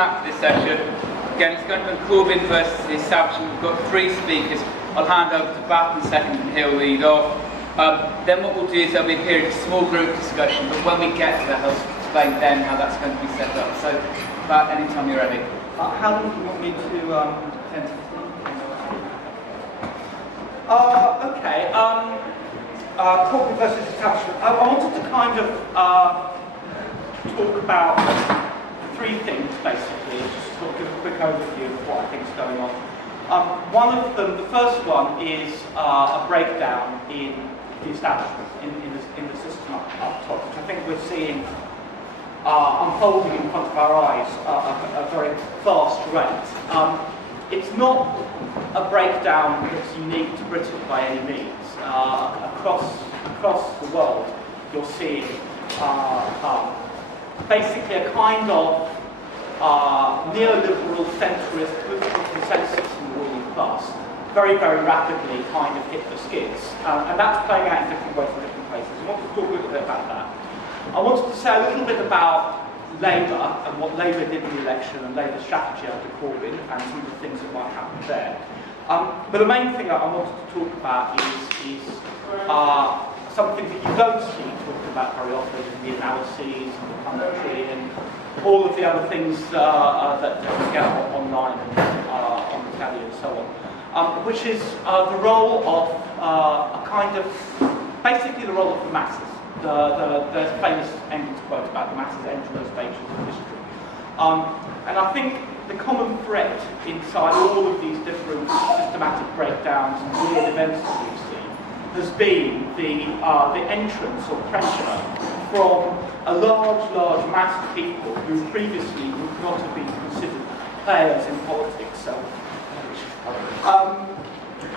format for this session. Again, it's going to be Corbyn versus the establishment. We've got three speakers. I'll hand over to Bath in a second and he'll lead off. Then what we'll do is there'll be a period of small group discussion, but when we get to that, I'll explain then how that's going to be set up. So, Bath, anytime you're ready. How long do you want me to attend to? Okay. Corbyn versus establishment. I wanted to kind of talk about three things, basically, just sort of give a quick overview of what I think is going on. One of them, the first one, is a breakdown in the establishment, in the system up top, which I think we're seeing unfolding in front of our eyes at a very fast rate. It's not a breakdown that's unique to Britain by any means. Across the world, you're seeing basically a kind of neoliberal centrist political consensus in the ruling class very, very rapidly kind of hit the skids. And that's playing out in different ways in different places. I want to talk a little bit about that. I wanted to say a little bit about Labour and what Labour did in the election and Labour's strategy under Corbyn and some of the things that might happen there. But the main thing that I wanted to talk about is something that you don't see talked about very often in the analyses and the commentary and all of the other things that you get online and on the telly and so on, which is the role of a kind of, basically the role of the masses. There's a famous Engels quote about the masses entering those stages of history. And I think the common thread inside all of these different systematic breakdowns and weird events that we've seen has been the entrance or pressure from a large mass of people who previously would not have been considered players in politics. So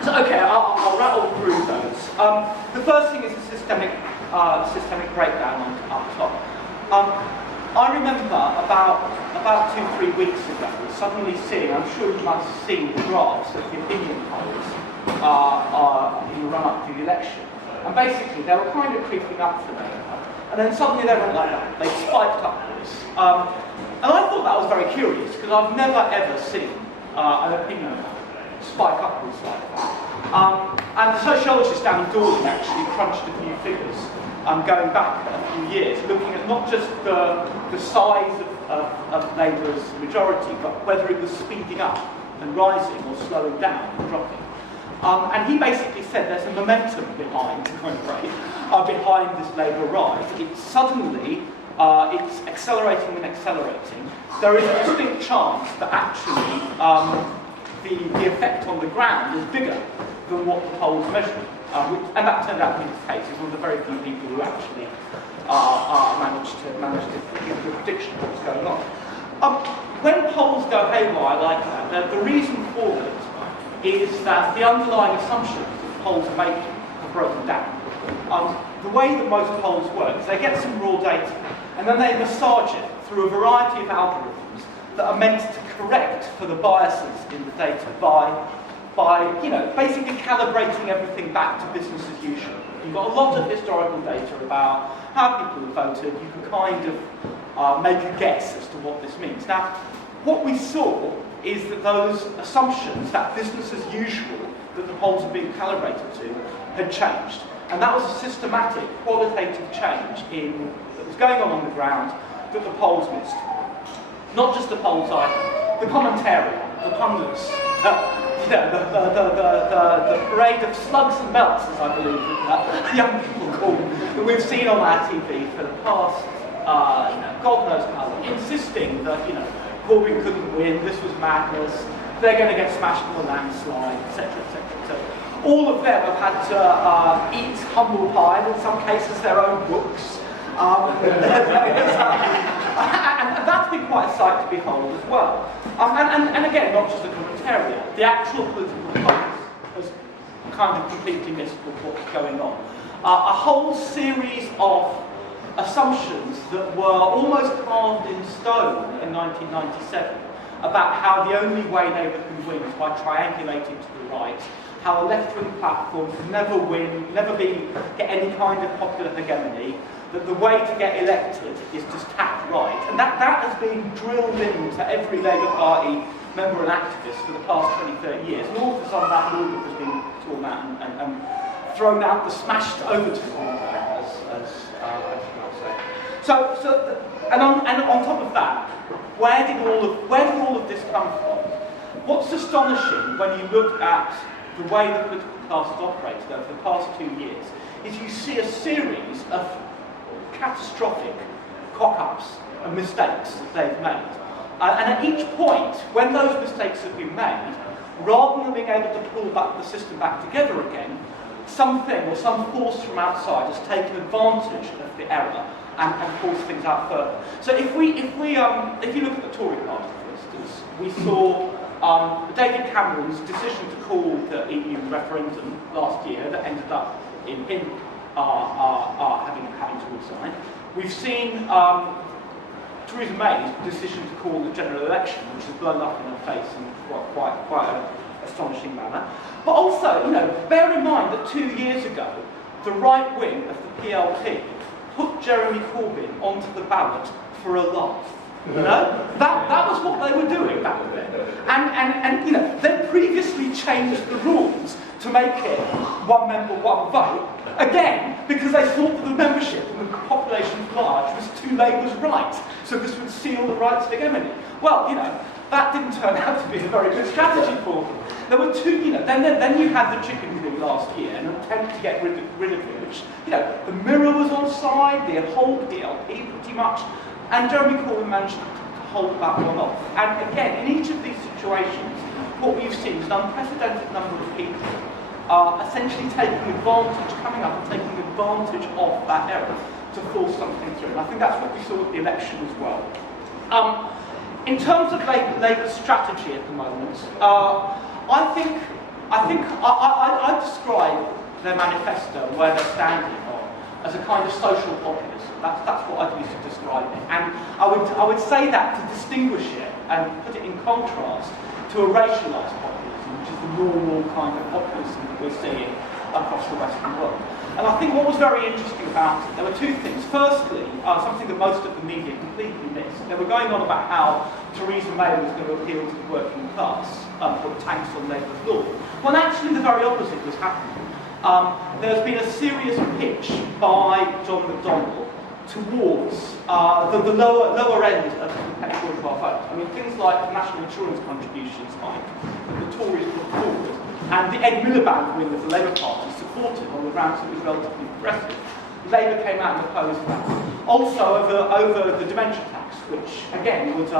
okay, I'll rattle through those. The first thing is a systemic breakdown up top. I remember about 2-3 weeks ago suddenly seeing, I'm sure you must have seen the graphs of the opinion polls in the run-up to the election. And basically they were kind of creeping up for Labour, and then suddenly they went like that. They spiked upwards. And I thought that was very curious, because I've never ever seen an opinion spike upwards like that. And the sociologist Dan Dorling actually crunched a few figures going back a few years, looking at not just the size of Labour's majority, but whether it was speeding up and rising or slowing down and dropping. And he basically said there's a momentum behind this Labour rise. It's suddenly, it's accelerating and accelerating. There is a distinct chance that actually the effect on the ground is bigger than what the polls measure. And that turned out to be the case. He's one of the very few people who actually managed to give the prediction of what's going on. When polls go haywire like that, the reason for it is that the underlying assumptions that polls are making are broken down. The way that most polls work is they get some raw data and then they massage it through a variety of algorithms that are meant to correct for the biases in the data by basically calibrating everything back to business as usual. You've got a lot of historical data about how people have voted. You can kind of make a guess as to what this means. Now, what we saw is that those assumptions, that business as usual that the polls have been calibrated to, had changed. And that was a systematic, qualitative change that was going on the ground that the polls missed. Not just the polls either. The commentariat, the pundits, the parade of slugs and belts, as I believe that young people call them, that we've seen on our TV for the past, God knows how long, insisting that, Corbyn couldn't win, this was madness, they're going to get smashed in a landslide, etc., etc., etc. All of them have had to eat humble pie, and in some cases their own books. And that's been quite a sight to behold as well. And again, not just the commentariat, the actual political class has kind of completely missed what's going on. A whole series of assumptions that were almost carved in stone in 1997 about how the only way Labour can win is by triangulating to the right, how a left-wing platform can never win, get any kind of popular hegemony, that the way to get elected is just tapped right. And that has been drilled into every Labour Party member and activist for the past 20, 30 years. And all of a sudden that movement has been torn out and thrown out the smashed over to as you might say. And on top of that, where did all of this come from? What's astonishing when you look at the way the political class has operated over the past 2 years is you see a series of catastrophic cock-ups and mistakes that they've made. And at each point, when those mistakes have been made, rather than being able to pull the system back together again, something or some force from outside has taken advantage of the error and forced things out further. So if you look at the Tory party, for instance, we saw David Cameron's decision to call the EU referendum last year that ended up in him having to resign. We've seen Theresa May's decision to call the general election, which has blown up in her face in quite an astonishing manner. But also, bear in mind that 2 years ago, the right wing of the PLP put Jeremy Corbyn onto the ballot for a laugh. That was what they were doing back then. And they'd previously changed the rules to make it one member, one vote, again, because they thought that the membership and the population at large was to Labour's right, so this would seal the rights of hegemony. Well, that didn't turn out to be a very good strategy for them. There were two, then you had the chicken thing last year, an attempt to get rid of it, which, the Mirror was on side, the whole PLP pretty much, and Jeremy Corbyn managed to hold that one off. And again, in each of these situations, what we've seen is an unprecedented number of people essentially coming up and taking advantage of that error to force something through. And I think that's what we saw at the election as well. In terms of Labour's strategy at the moment, I describe their manifesto and where they're standing on as a kind of social populism. That's what I'd use to describe it. And I would say that to distinguish it and put it in contrast to a racialised populism, which is the normal kind of populism that we're seeing across the Western world. And I think what was very interesting about it, there were two things. Firstly, something that most of the media completely missed. They were going on about how Theresa May was going to appeal to the working class, put tanks on Labour's lawn. Well, actually, the very opposite was happening. There's been a serious pitch by John McDonnell towards the lower end of the electoral vote. I mean, things like the national insurance contributions hike that the Tories put forward, and the Ed Miliband wing of the Labour Party supported on the grounds that it was relatively progressive. Labour came out and opposed that. Also over the dementia tax, which again was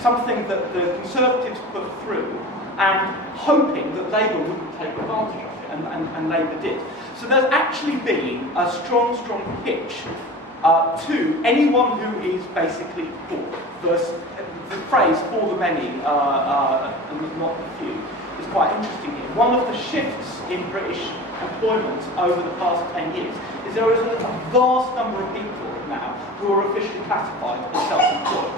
something that the Conservatives put through, and hoping that Labour wouldn't take advantage of it, and Labour did. So there's actually been a strong pitch to anyone who is basically poor. The phrase "for the many and not the few" is quite interesting here. One of the shifts in British employment over the past 10 years is there is a vast number of people now who are officially classified as self-employed.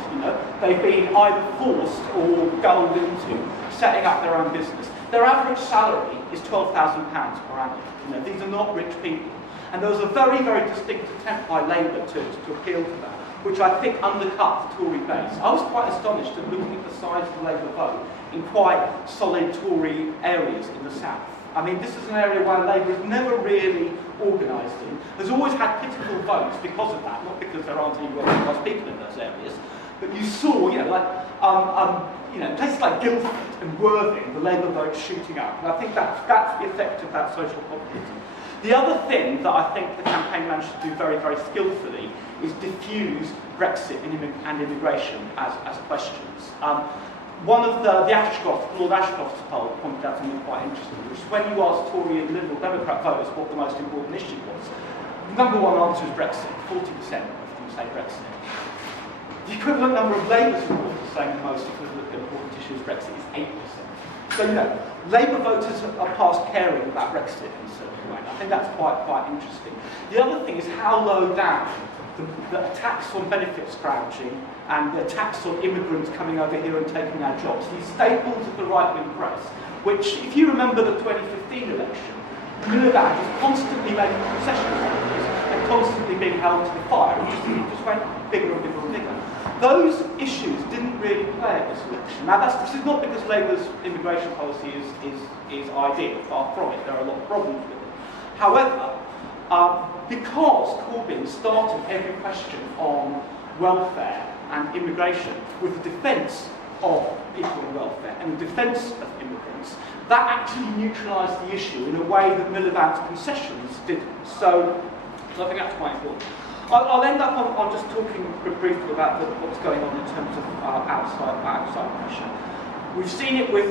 They've been either forced or gulled into setting up their own business. Their average salary is £12,000 per annum. These are not rich people. And there was a very, very distinct attempt by Labour to appeal to that, which I think undercut the Tory base. I was quite astonished at looking at the size of the Labour vote in quite solid Tory areas in the south. I mean, this is an area where Labour has never really organised in. There's always had pitiful votes because of that, not because there aren't any working class people in those areas. But you saw, places like Guildford and Worthing, the Labour vote shooting up. And I think that's the effect of that social populism. The other thing that I think the campaign managed to do very, very skillfully is diffuse Brexit and immigration as questions. One of Lord Ashcroft's poll pointed out something quite interesting, which is when you ask Tory and Liberal Democrat voters what the most important issue was, the number one answer is Brexit. 40% of them say Brexit. The equivalent number of Labour supporters saying the most important issue is Brexit is 8%. So, Labour voters are past caring about Brexit in a certain way. I think that's quite interesting. The other thing is how low down the attacks on benefit scrounging and the attacks on immigrants coming over here and taking our jobs, these staples of the right-wing press, which, if you remember the 2015 election, Miliband was constantly making concessions and constantly being held to the fire. It just went bigger and bigger and bigger. Those issues didn't really play at this election. Now, this is not because Labour's immigration policy is ideal, far from it. There are a lot of problems with it. However, because Corbyn started every question on welfare and immigration with the defence of people on welfare and the defence of immigrants, that actually neutralised the issue in a way that Miliband's concessions didn't. So I think that's quite important. I'll end up on just talking briefly about what's going on in terms of outside pressure. We've seen it with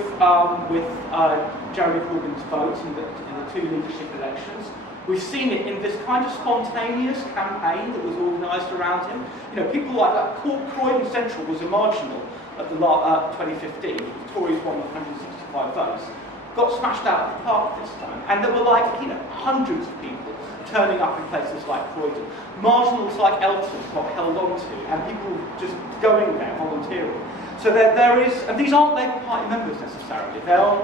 Jeremy Corbyn's vote in the two leadership elections. We've seen it in this kind of spontaneous campaign that was organised around him. You know, people like that. Croydon Central was marginal at the 2015. The Tories won 165 votes. Got smashed out of the park this time, and there were hundreds of people turning up in places like Croydon. Marginals like Elton got held on to, and people just going there volunteering. So there is, and these aren't Labour Party members necessarily. They are,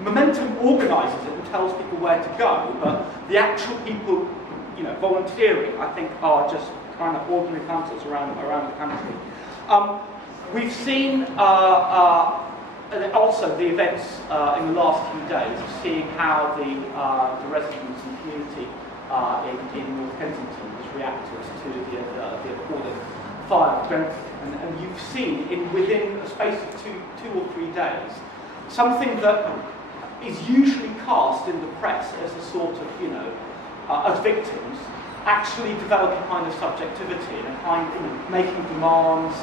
Momentum organises it and tells people where to go, but the actual people, volunteering, I think, are just kind of ordinary punters around the country. We've seen also the events in the last few days of seeing how the residents and community in North Kensington has reacted to the appalling fire of Grenfell. And you've seen within a space of two or 3 days something that is usually cast in the press as a sort of, as victims, actually develop a kind of subjectivity and a kind of making demands,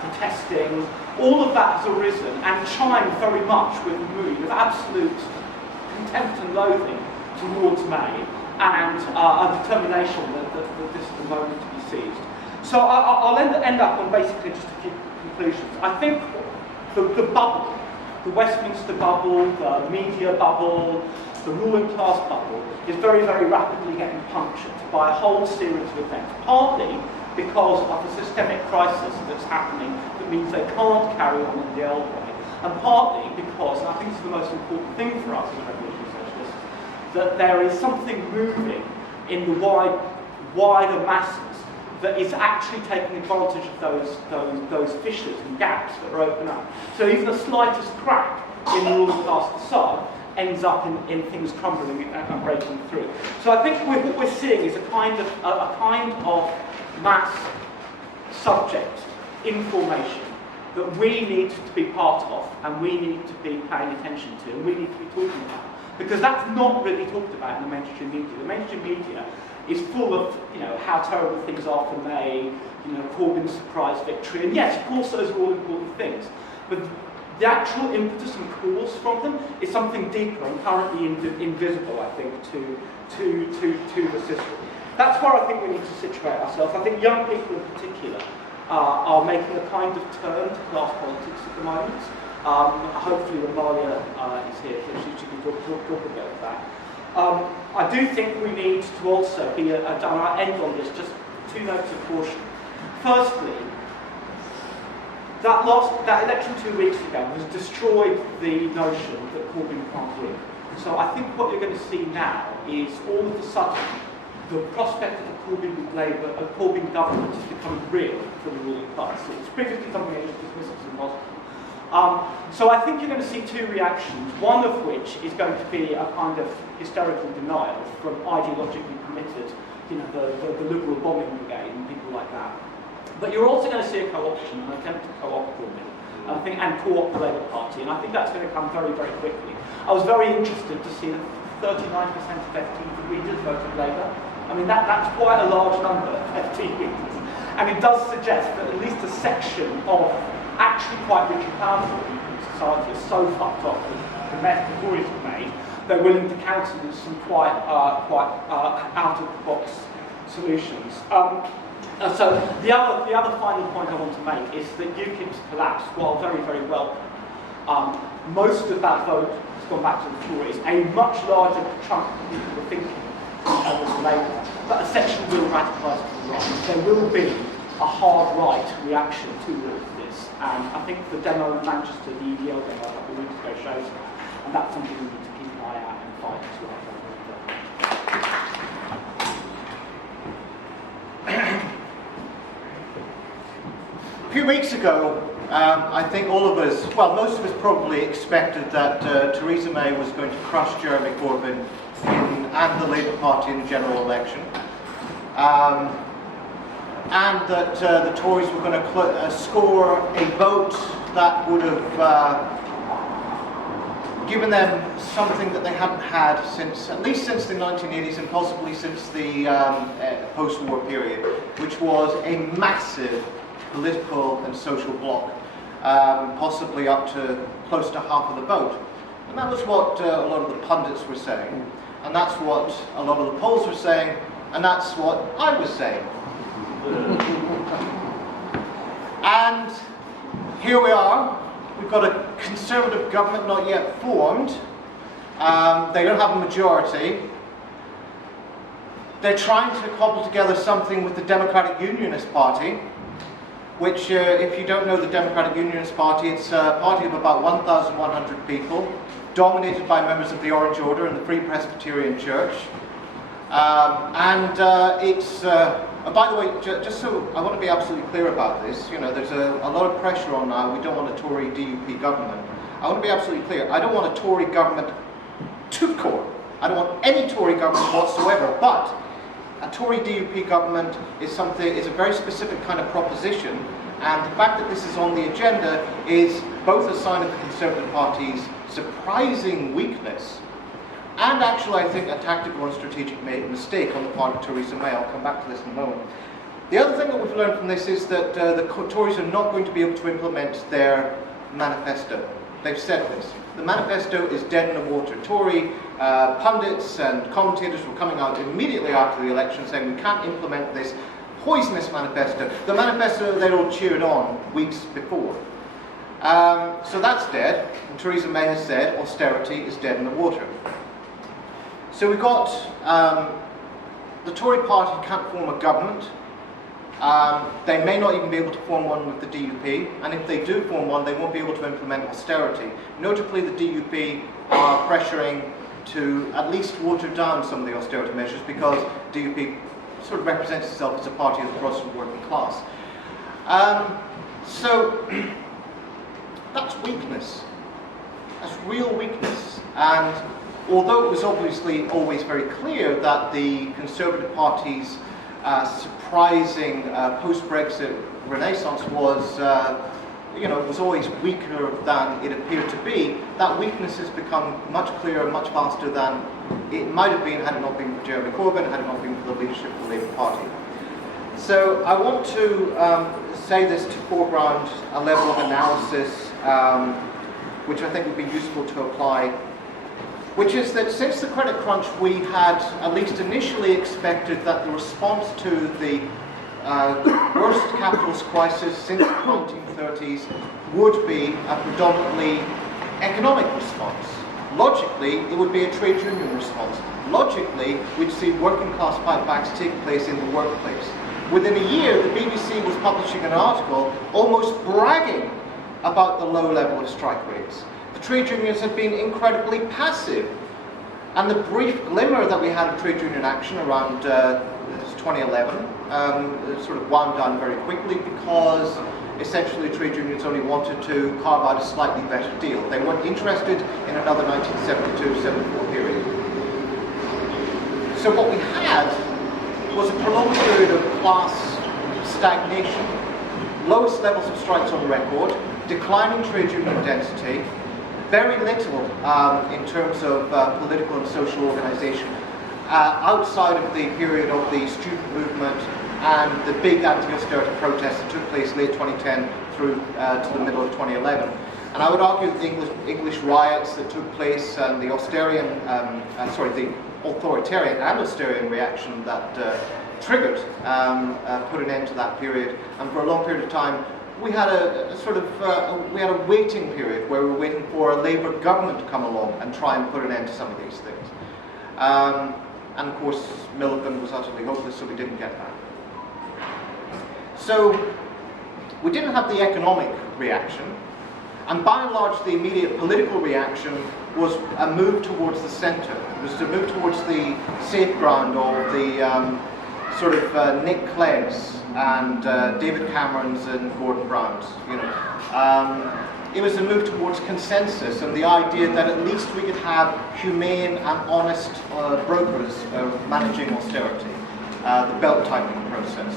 protesting. All of that has arisen and chimed very much with the mood of absolute contempt and loathing towards May and a determination that this is the moment to be seized. So I'll end up on basically just a few conclusions. I think the bubble, the Westminster bubble, the media bubble, the ruling class bubble, is very, very rapidly getting punctured by a whole series of events, partly because of the systemic crisis that's happening that means they can't carry on in the old way, and partly because, and I think this is the most important thing for us as revolutionary socialists, that there is something moving in the wider masses that is actually taking advantage of those fissures and gaps that are open up. So even the slightest crack in the ruling class facade ends up in things crumbling and breaking through. So I think what we're seeing is a kind of mass subject information that we need to be part of and we need to be paying attention to and we need to be talking about. Because that's not really talked about in the mainstream media. The mainstream media is full of, how terrible things are for May, Corbyn's surprise victory, and yes, of course those are all important things. But the actual impetus and cause from them is something deeper and currently invisible, I think, to the system. That's where I think we need to situate ourselves. I think young people in particular are making a kind of turn to class politics at the moment. Hopefully Amalia is here, so she can talk about that. I do think we need to also be, and I'll end on this, just 2 notes of caution. Firstly, that election 2 weeks ago has destroyed the notion that Corbyn can't win. So I think what you're going to see now is all of a sudden the prospect of a Corbyn government is becoming real for the ruling class. It's previously something they just dismissed as impossible. So I think you're going to see 2 reactions, one of which is going to be a kind of hysterical denial from ideologically committed, the liberal bombing brigade and people like that. But you're also going to see a co-option, an attempt to co-opt Corbyn, and co-opt the Labour Party, and I think that's going to come very, very quickly. I was very interested to see that 39% of FT readers voted Labour. I mean, that's quite a large number of FT readers, and it does suggest that at least a section of actually quite rich and powerful people in society are so fucked up with the mess the Tories have made, they're willing to countenance some quite out-of-the-box solutions. So the other final point I want to make is that UKIP's collapse, while very, very welcome, most of that vote has gone back to the Tories. A much larger chunk of people were thinking was Labour, but a section will radicalise to the right. There will be a hard right reaction to all of this, and I think the demo in Manchester, the EDL demo a couple of weeks ago, shows that, and that's something we need to keep an eye out and fight as well. few weeks ago, I think all of us, well, most of us probably expected that Theresa May was going to crush Jeremy Corbyn and the Labour Party in the general election, and that the Tories were going to score a vote that would have given them something that they hadn't had since, at least since the 1980s and possibly since the post-war period, which was a massive political and social bloc, possibly up to close to half of the vote. And that was what a lot of the pundits were saying, and that's what a lot of the polls were saying, and that's what I was saying. And here we are. We've got a Conservative government not yet formed. They don't have a majority. They're trying to cobble together something with the Democratic Unionist Party, which, if you don't know the Democratic Unionist Party, it's a party of about 1,100 people, dominated by members of the Orange Order and the Free Presbyterian Church. By the way, just so I want to be absolutely clear about this, you know, there's a lot of pressure on now. We don't want a Tory DUP government. I want to be absolutely clear. I don't want a Tory government to the core. I don't want any Tory government whatsoever. But a Tory DUP government is a very specific kind of proposition, and the fact that this is on the agenda is both a sign of the Conservative Party's surprising weakness, and actually, I think, a tactical and strategic mistake on the part of Theresa May. I'll come back to this in a moment. The other thing that we've learned from this is that the Tories are not going to be able to implement their manifesto. They've said this. The manifesto is dead in the water. Tory pundits and commentators were coming out immediately after the election saying we can't implement this poisonous manifesto. The manifesto they'd all cheered on weeks before. So that's dead. And Theresa May has said austerity is dead in the water. So we've got the Tory party can't form a government. They may not even be able to form one with the DUP, and if they do form one, they won't be able to implement austerity. Notably, the DUP are pressuring to at least water down some of the austerity measures because DUP sort of represents itself as a party of the Protestant working class. So that's weakness. That's real weakness. And although it was obviously always very clear that the Conservative Party's surprising post-Brexit renaissance was, was always weaker than it appeared to be, that weakness has become much clearer, much faster than it might have been had it not been for Jeremy Corbyn, had it not been for the leadership of the Labour Party. So I want to say this to foreground a level of analysis which I think would be useful to apply, which is that since the credit crunch, we had at least initially expected that the response to the worst capitalist crisis since the 1930s would be a predominantly economic response. Logically, it would be a trade union response. Logically, we'd see working class fightbacks take place in the workplace. Within a year, the BBC was publishing an article almost bragging about the low level of strike rates. The trade unions had been incredibly passive, and the brief glimmer that we had of trade union action around 2011 sort of wound down very quickly because essentially trade unions only wanted to carve out a slightly better deal. They weren't interested in another 1972-74 period. So what we had was a prolonged period of class stagnation, lowest levels of strikes on record, declining trade union density, very little in terms of political and social organisation outside of the period of the student movement and the big anti-austerity protests that took place late 2010 through to the middle of 2011. And I would argue that the English riots that took place and the the authoritarian and austerian reaction that triggered put an end to that period. And for a long period of time, we had a waiting period where we were waiting for a Labour government to come along and try and put an end to some of these things. And of course, Milliken was utterly hopeless, so we didn't get that. So we didn't have the economic reaction, and by and large, the immediate political reaction was a move towards the centre. It was to move towards the safe ground of the sort of Nick Clegg's and David Cameron's and Gordon Brown's, you know. It was a move towards consensus and the idea that at least we could have humane and honest brokers managing austerity, the belt-tightening process.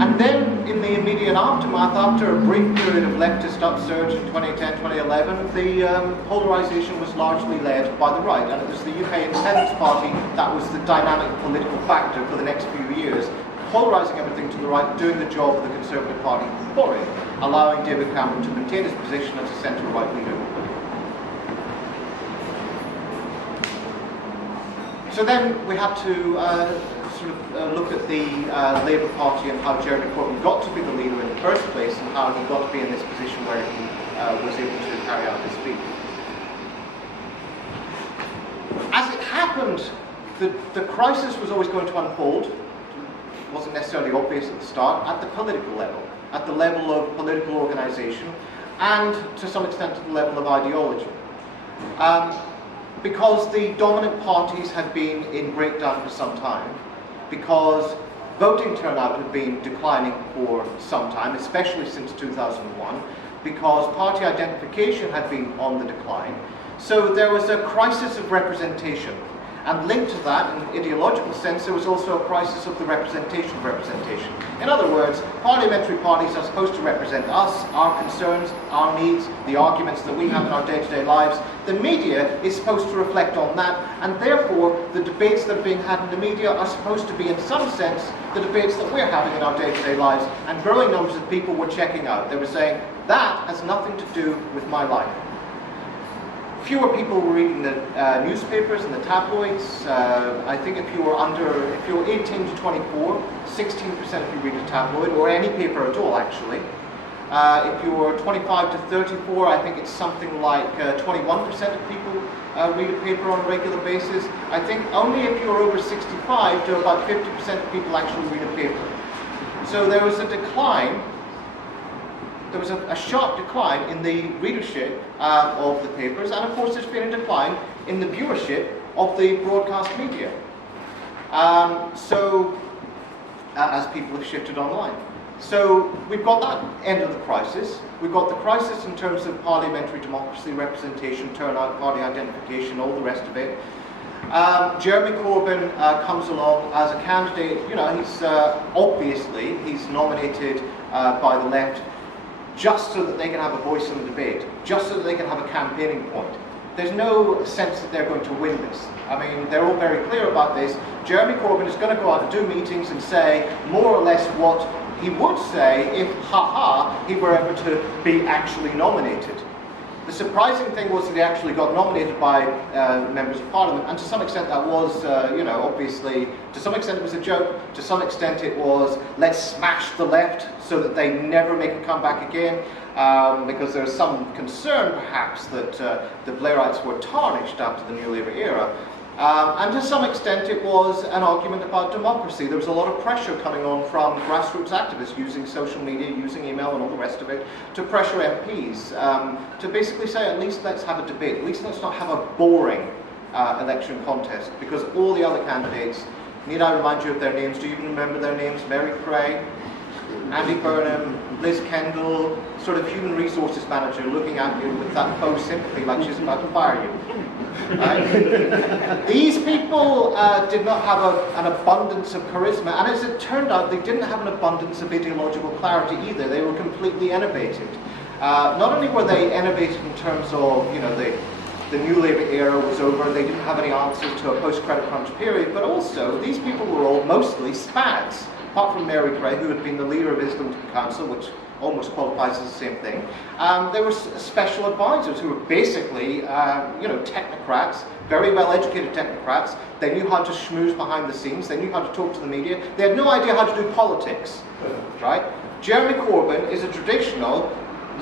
And then, in the immediate aftermath, after a brief period of leftist upsurge in 2010-2011, the polarisation was largely led by the right, and it was the UK Independence Party that was the dynamic political factor for the next few years, polarising everything to the right, doing the job of the Conservative Party for it, allowing David Cameron to maintain his position as a centre-right leader. So then we had to look at the Labour Party and how Jeremy Corbyn got to be the leader in the first place and how he got to be in this position where he was able to carry out his feat. As it happened, the crisis was always going to unfold. It wasn't necessarily obvious at the start, at the political level, at the level of political organisation, and to some extent at the level of ideology. Because the dominant parties had been in breakdown for some time, because voting turnout had been declining for some time, especially since 2001, because party identification had been on the decline. So there was a crisis of representation. And linked to that, in an ideological sense, there was also a crisis of the representation of representation. In other words, parliamentary parties are supposed to represent us, our concerns, our needs, the arguments that we have in our day-to-day lives. The media is supposed to reflect on that, and therefore the debates that are being had in the media are supposed to be, in some sense, the debates that we're having in our day-to-day lives, and growing numbers of people were checking out. They were saying, that has nothing to do with my life. Fewer people were reading the newspapers and the tabloids. I think if you were 18 to 24, 16% of you read a tabloid, or any paper at all, actually. If you were 25 to 34, I think it's something like 21% of people read a paper on a regular basis. I think only if you're over 65 to about 50% of people actually read a paper. So there was a decline. There was a sharp decline in the readership of the papers, and of course there's been a decline in the viewership of the broadcast media. As people have shifted online. So we've got that end of the crisis. We've got the crisis in terms of parliamentary democracy, representation, turnout, party identification, all the rest of it. Jeremy Corbyn comes along as a candidate. You know, he's obviously he's nominated by the left just so that they can have a voice in the debate, just so that they can have a campaigning point. There's no sense that they're going to win this. I mean, they're all very clear about this. Jeremy Corbyn is going to go out and do meetings and say more or less what he would say if, he were ever to be actually nominated. The surprising thing was that he actually got nominated by members of Parliament, and to some extent that was, obviously, to some extent it was a joke, to some extent it was, let's smash the left so that they never make a comeback again, because there's some concern perhaps that the Blairites were tarnished after the New Labour era. And to some extent it was an argument about democracy. There was a lot of pressure coming on from grassroots activists using social media, using email and all the rest of it, to pressure MPs, to basically say, at least let's have a debate, at least let's not have a boring election contest, because all the other candidates, need I remind you of their names? Do you even remember their names? Mary Cray, Andy Burnham, Liz Kendall, sort of human resources manager looking at you with that faux sympathy like she's about to fire you. These people did not have an abundance of charisma, and as it turned out, they didn't have an abundance of ideological clarity either. They were completely enervated. Not only were they enervated in terms of, the New Labour era was over, they didn't have any answers to a post-credit crunch period, but also these people were all mostly spads. Apart from Mary Cray, who had been the leader of Islington Council, which almost qualifies as the same thing, there were special advisors who were basically, technocrats, very well-educated technocrats. They knew how to schmooze behind the scenes. They knew how to talk to the media. They had no idea how to do politics, right? Jeremy Corbyn is a traditional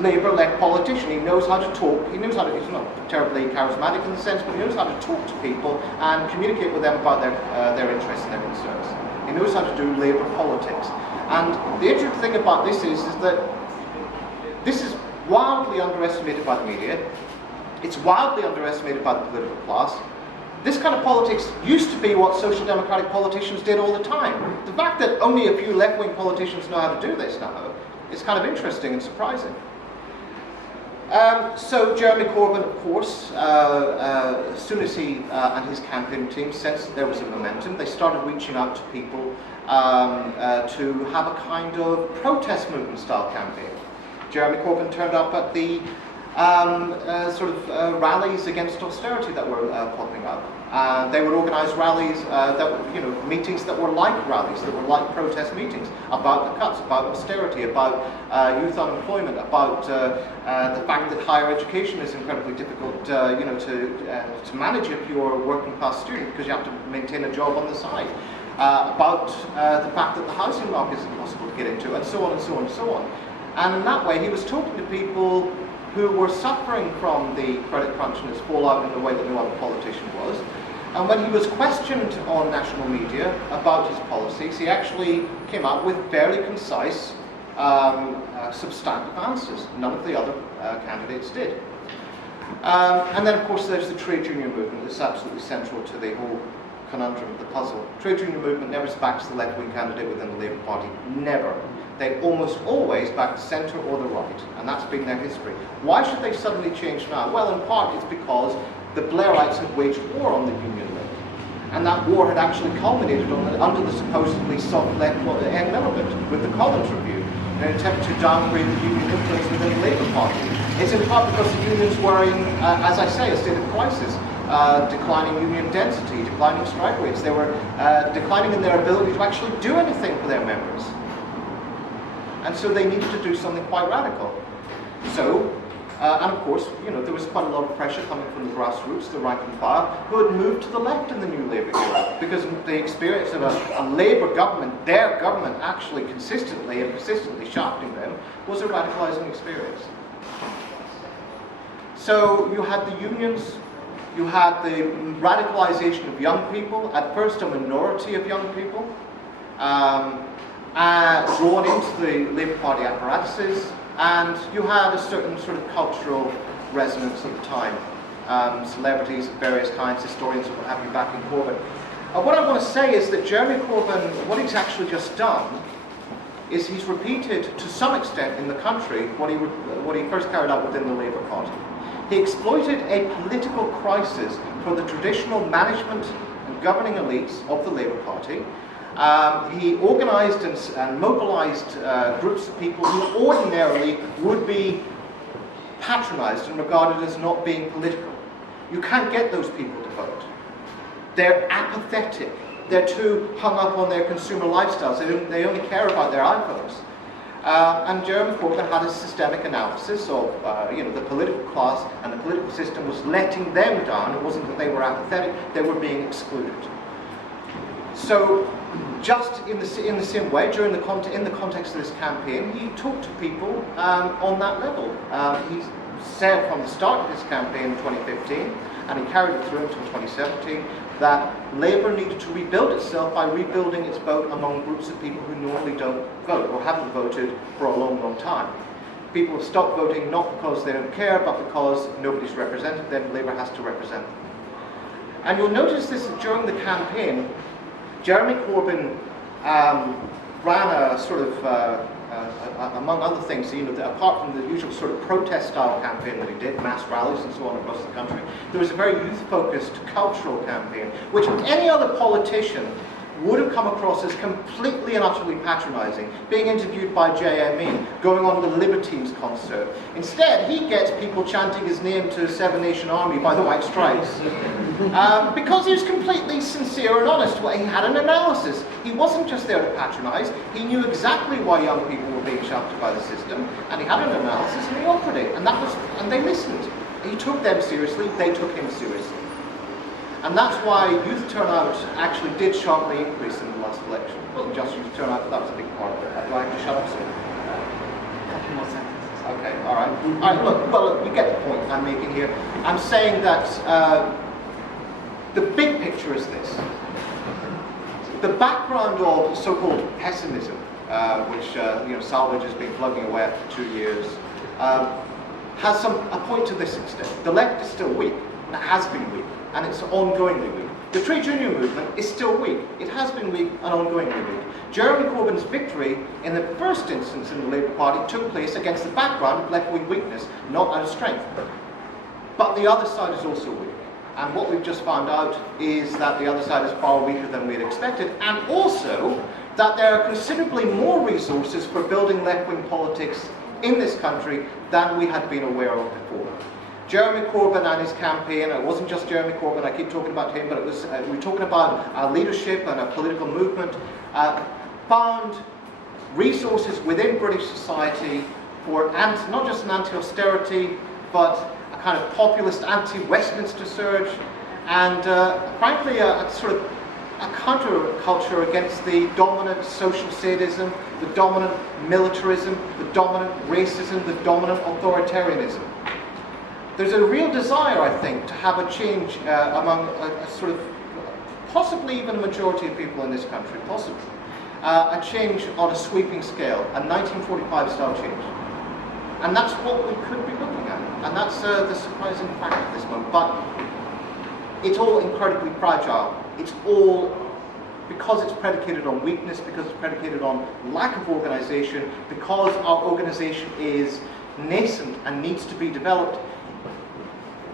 Labour-led politician. He knows how to talk. He knows how to. He's not terribly charismatic in the sense, but he knows how to talk to people and communicate with them about their interests and their concerns. He knows how to do Labour politics. And the interesting thing about this is that this is wildly underestimated by the media. It's wildly underestimated by the political class. This kind of politics used to be what social democratic politicians did all the time. The fact that only a few left-wing politicians know how to do this now is kind of interesting and surprising. So Jeremy Corbyn, of course, as soon as he and his campaign team sensed that there was a momentum, they started reaching out to people to have a kind of protest movement style campaign. Jeremy Corbyn turned up at the rallies against austerity that were popping up. They would organise rallies, meetings that were like rallies, that were like protest meetings about the cuts, about austerity, about youth unemployment, about the fact that higher education is incredibly difficult, to manage if you're a working class student because you have to maintain a job on the side. About the fact that the housing market is impossible to get into, and so on and so on and so on. And in that way, he was talking to people who were suffering from the credit crunch and its fallout in the way that no other politician was. And when he was questioned on national media about his policies, he actually came out with fairly concise, substantive answers. None of the other candidates did. And then, of course, there's the trade union movement that's absolutely central to the whole conundrum of the puzzle. Trade union movement never backs the left-wing candidate within the Labour Party. Never. They almost always back the centre or the right, and that's been their history. Why should they suddenly change now? Well, in part it's because the Blairites had waged war on the union left, and that war had actually culminated under the supposedly soft left end miliband with the Collins Review, in an attempt to downgrade the union influence within the Labour Party. It's in part because the unions were in, as I say, a state of crisis. Declining union density, declining strike rates. They were declining in their ability to actually do anything for their members. And so they needed to do something quite radical. So, and of course, there was quite a lot of pressure coming from the grassroots, the rank and file, who had moved to the left in the new Labour era, because the experience of a Labour government, their government actually consistently and persistently shafting them, was a radicalising experience. So you had the unions, you had the radicalisation of young people, at first a minority of young people, drawn into the Labour Party apparatuses, and you had a certain sort of cultural resonance at the time. Celebrities of various kinds, historians and what have you backing Corbyn. What I want to say is that Jeremy Corbyn, what he's actually just done is he's repeated to some extent in the country what he first carried out within the Labour Party. He exploited a political crisis for the traditional management and governing elites of the Labour Party. He organised and mobilised groups of people who ordinarily would be patronised and regarded as not being political. You can't get those people to vote. They're apathetic. They're too hung up on their consumer lifestyles. They only care about their iPhones. And Jeremy Corbyn had a systemic analysis of the political class, and the political system was letting them down. It wasn't that they were apathetic, they were being excluded. So just in the same way, in the context of this campaign, he talked to people on that level. He said from the start of his campaign in 2015, and he carried it through until 2017, that Labour needed to rebuild itself by rebuilding its vote among groups of people who normally don't vote or haven't voted for a long, long time. People have stopped voting not because they don't care, but because nobody's represented them. Labour has to represent them. And you'll notice this during the campaign. Jeremy Corbyn ran a sort of, among other things, apart from the usual sort of protest-style campaign that he did, mass rallies and so on across the country, there was a very youth-focused cultural campaign, which any other politician would have come across as completely and utterly patronising, being interviewed by JME, going on the Libertines concert. Instead, he gets people chanting his name to Seven Nation Army by the White Stripes. Because he was completely sincere and honest. Well, he had an analysis. He wasn't just there to patronise. He knew exactly why young people were being shafted by the system, and he had an analysis and he offered it. And they listened. He took them seriously, they took him seriously. And that's why youth turnout actually did sharply increase in the last election. It wasn't just youth turnout, but that was a big part of it. Do I have to shut up soon? A couple more sentences. Okay, all right. Look, you get the point I'm making here. I'm saying that the big picture is this. The background of so-called pessimism, which Salvage has been plugging away at for 2 years, has a point to this extent. The left is still weak. and it has been weak, and it's ongoingly weak. The trade union movement is still weak. It has been weak and ongoingly weak. Jeremy Corbyn's victory in the first instance in the Labour Party took place against the background of left-wing weakness, not out of strength. But the other side is also weak. And what we've just found out is that the other side is far weaker than we had expected, and also that there are considerably more resources for building left-wing politics in this country than we had been aware of before. Jeremy Corbyn and his campaign, it wasn't just Jeremy Corbyn, I keep talking about him, but it was, we're talking about our leadership and our political movement, found resources within British society for not just an anti-austerity, but a kind of populist anti-Westminster surge, and frankly a sort of a counter-culture against the dominant social sadism, the dominant militarism, the dominant racism, the dominant authoritarianism. There's a real desire, I think, to have a change among a sort of, possibly even a majority of people in this country, possibly. A change on a sweeping scale, a 1945 style change. And that's what we could be looking at. And that's the surprising fact at this moment. But it's all incredibly fragile. It's all, because it's predicated on weakness, because it's predicated on lack of organisation, because our organisation is nascent and needs to be developed,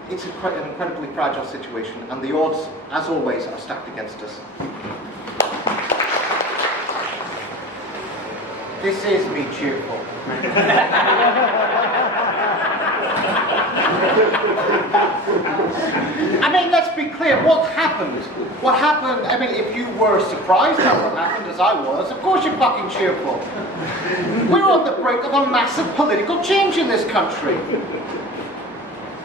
it's an incredibly fragile situation, and the odds, as always, are stacked against us. This is me cheerful. I mean, let's be clear, what happened? What happened, I mean, if you were surprised at what happened, as I was, of course you're fucking cheerful. We're on the brink of a massive political change in this country.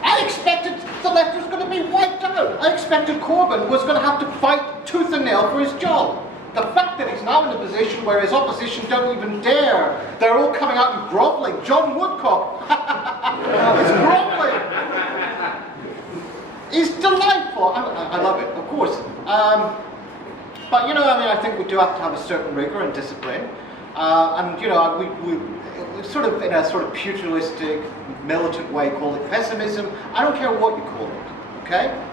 I expected the left was going to be wiped out. I expected Corbyn was going to have to fight tooth and nail for his job. The fact that he's now in a position where his opposition don't even dare, they're all coming out and grovelling. John Woodcock is grovelling. It's delightful. I love it, of course. But you know, I mean, I think we do have to have a certain rigour and discipline. And you know, we sort of in a sort of pugilistic, militant way call it pessimism. I don't care what you call it, okay?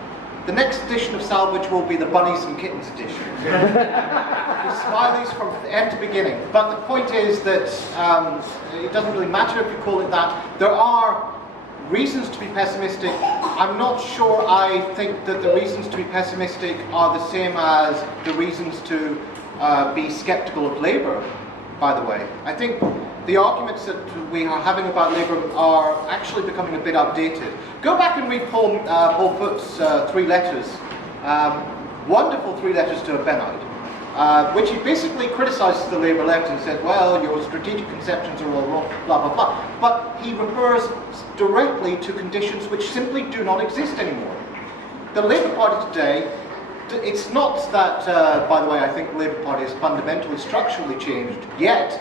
The next edition of Salvage will be the Bunnies and Kittens edition. Smileys from end to beginning. But the point is that it doesn't really matter if you call it that. There are reasons to be pessimistic. I'm not sure I think that the reasons to be pessimistic are the same as the reasons to be sceptical of Labour, by the way. I think the arguments that we are having about Labour are actually becoming a bit outdated. Go back and read Paul Foot's 3 letters, wonderful 3 letters to a Benite, which he basically criticises the Labour left and says, well, your strategic conceptions are all wrong, blah, blah, blah. But he refers directly to conditions which simply do not exist anymore. The Labour Party today, it's not that, by the way, I think the Labour Party has fundamentally, structurally changed yet,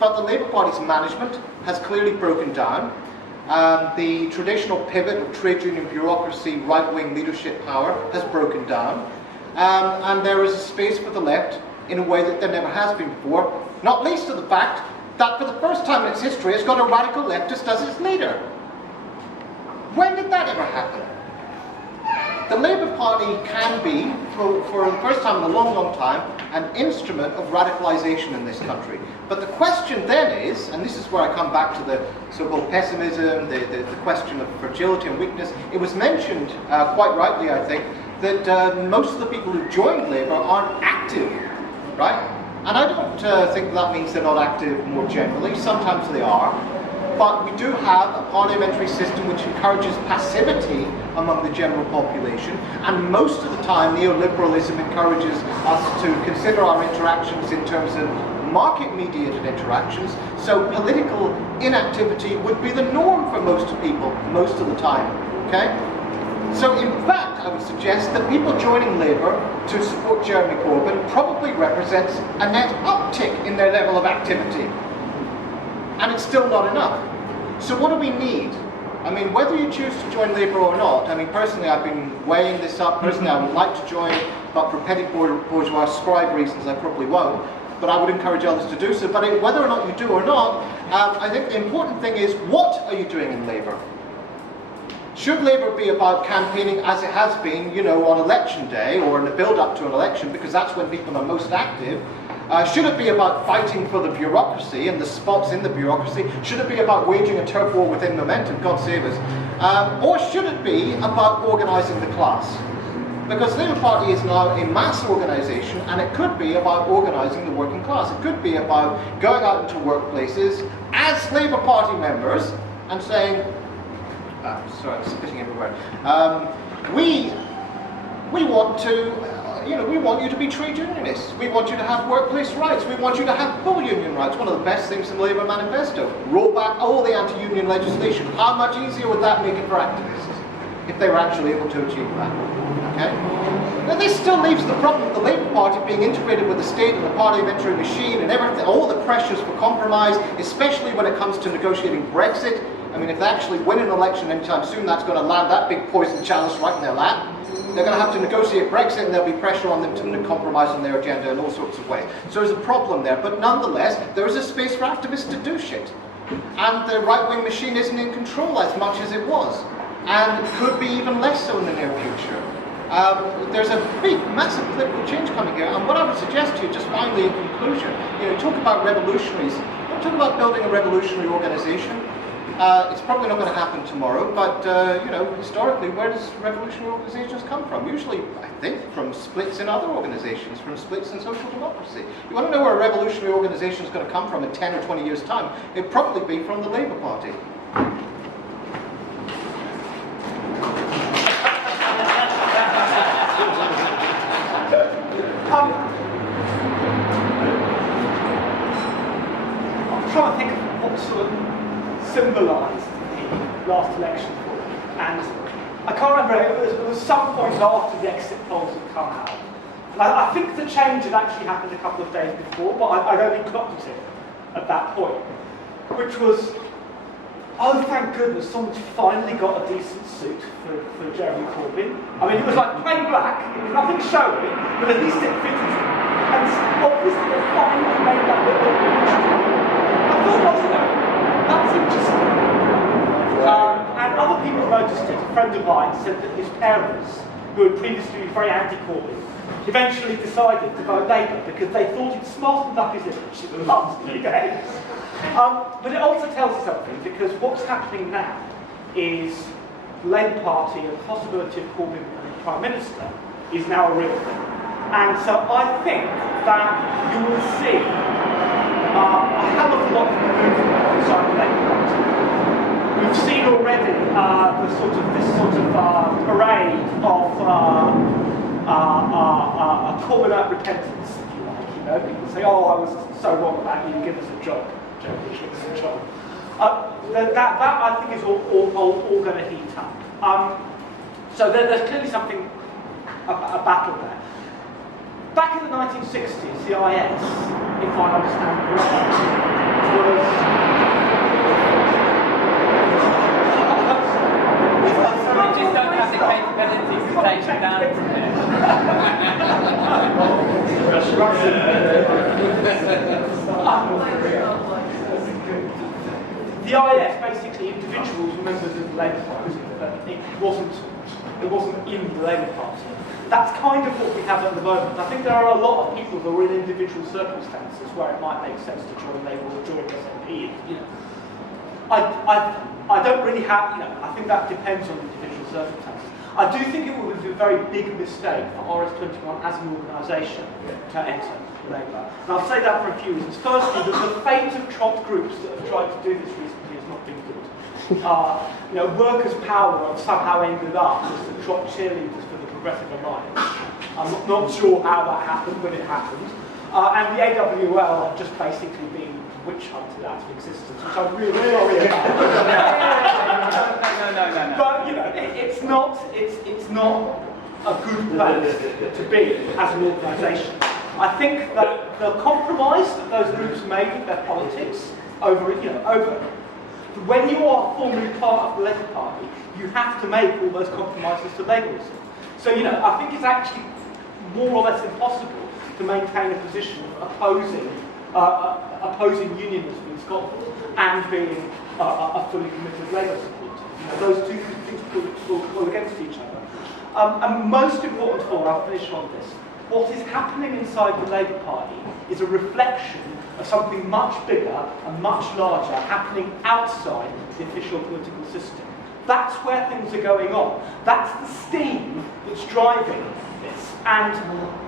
but the Labour Party's management has clearly broken down. The traditional pivot of trade union bureaucracy, right-wing leadership power has broken down. And there is a space for the left in a way that there never has been before, not least of the fact that for the first time in its history it's got a radical leftist as its leader. When did that ever happen? The Labour Party can be, for the first time in a long, long time, an instrument of radicalisation in this country. But the question then is, and this is where I come back to the so-called pessimism, the question of fragility and weakness. It was mentioned, quite rightly I think, that most of the people who joined Labour aren't active, right? And I don't think that means they're not active more generally. Sometimes they are. But we do have a parliamentary system which encourages passivity among the general population, and most of the time neoliberalism encourages us to consider our interactions in terms of market-mediated interactions, so political inactivity would be the norm for most people, most of the time, okay? So in fact, I would suggest that people joining Labour to support Jeremy Corbyn probably represents a net uptick in their level of activity. And it's still not enough. So what do we need? I mean, whether you choose to join Labour or not, I mean, personally I've been weighing this up. Personally I would like to join, but for petty bourgeois scribe reasons I probably won't. But I would encourage others to do so. But whether or not you do or not, I think the important thing is, what are you doing in Labour? Should Labour be about campaigning as it has been, you know, on election day or in the build-up to an election, because that's when people are most active? Should it be about fighting for the bureaucracy and the spots in the bureaucracy? Should it be about waging a turf war within Momentum? God save us. Or should it be about organising the class? Because the Labour Party is now a mass organisation, and it could be about organising the working class. It could be about going out into workplaces as Labour Party members and saying, sorry, I'm spitting everywhere. We want to, we want you to be trade unionists. We want you to have workplace rights. We want you to have full union rights. One of the best things in the Labour manifesto. Roll back all the anti-union legislation. How much easier would that make it for activists if they were actually able to achieve that? Okay? Now this still leaves the problem of the Labour Party being integrated with the state and the parliamentary machine and everything, all the pressures for compromise, especially when it comes to negotiating Brexit. I mean, if they actually win an election anytime soon, that's going to land that big poison chalice right in their lap. They're going to have to negotiate Brexit, and there'll be pressure on them to compromise on their agenda in all sorts of ways. So there's a problem there, but nonetheless, there is a space for activists to do shit. And the right-wing machine isn't in control as much as it was, and could be even less so in the near future. There's a big, massive political change coming here, and what I would suggest to you, just finally in conclusion, talk about revolutionaries. Don't talk about building a revolutionary organisation. It's probably not going to happen tomorrow, but historically, where does revolutionary organisations come from? Usually, I think, from splits in other organisations, from splits in social democracy. You want to know where a revolutionary organisation is going to come from in 10 or 20 years' time? It'd probably be from the Labour Party. I'm trying to think of what sort of symbolised the last election for me. And I can't remember, it was some point after the exit polls had come out. And I think the change had actually happened a couple of days before, but I'd only clocked it at that point. Which was, oh thank goodness, someone's finally got a decent suit for Jeremy Corbyn. I mean, it was like plain black, it was nothing showy, but at least it fitted him. And obviously they finally made that little interesting. I thought, wasn't it? That's interesting. And other people noticed it. A friend of mine said that his parents, who had previously been very anti-Corbyn, eventually decided to vote Labour because they thought he'd smartened up his image in the last few days. But it also tells us something, because what's happening now is the Labour Party and the possibility of Corbyn becoming Prime Minister is now a real thing. And so I think that you will see a hell of a lot of movement inside the Labour Party. We've seen already this sort of parade of Corbynite repentance, if you like. People say, "Oh, I was so wrong about you. Give us a job, Joe. Give us a job." That I think is all going to heat up. So there's clearly something a battle there. Back in the 1960s, the IS, if I understand correctly, was... We just don't have the capability to take it down from here. The IS, basically, individuals were members of the Labour Party, but it wasn't in the Labour Party. That's kind of what we have at the moment. I think there are a lot of people who are in individual circumstances where it might make sense to join Labour or join SNP. I don't really have, I think that depends on individual circumstances. I do think it would be a very big mistake for RS21 as an organisation to enter Labour. And I'll say that for a few reasons. Firstly, the fate of Trot groups that have tried to do this recently has not been good. Workers' Power have somehow ended up as the Trot cheerleaders for the Progressive Alliance. I'm not sure how that happened, but it happened. And the AWL have just basically been witch hunted out of existence, which I'm really sorry about. No. But it's not a good place to be as an organisation. I think that the compromise that those groups made with their politics over when you are formally part of the Labour Party, you have to make all those compromises to Labourism. So I think it's actually more or less impossible to maintain a position of opposing opposing unionism in Scotland and being a fully committed Labour supporter. You know, those two things pull against each other. And most important of all, I'll finish on this, what is happening inside the Labour Party is a reflection of something much bigger and much larger happening outside the official political system. That's where things are going on. That's the steam that's driving this. And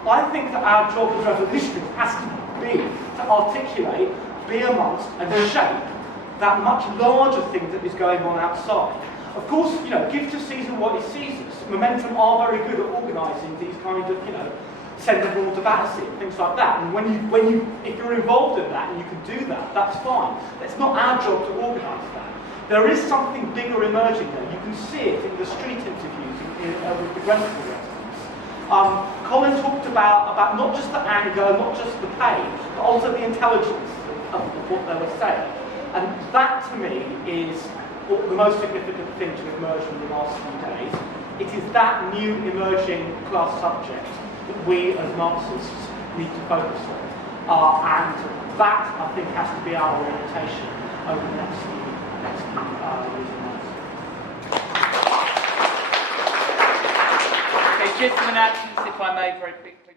I think that our job as revolutionists has to be to articulate, be amongst and shape that much larger thing that is going on outside. Of course, you know, give to Caesar what is Caesar's. Momentum are very good at organising these kind of, you know, send everyone to Battersea and things like that. And if you're involved in that and you can do that, that's fine. It's not our job to organise that. There is something bigger emerging there. You can see it in the street interviews with the Grenfell residents. Colin talked about not just the anger, not just the pain, but also the intelligence of what they were saying. And that, to me, is the most significant thing to emerge from the last few days. It is that new emerging class subject that we as Marxists need to focus on. And that, I think, has to be our orientation over the next few years and months. Okay, just some announcements, if I may, very quickly.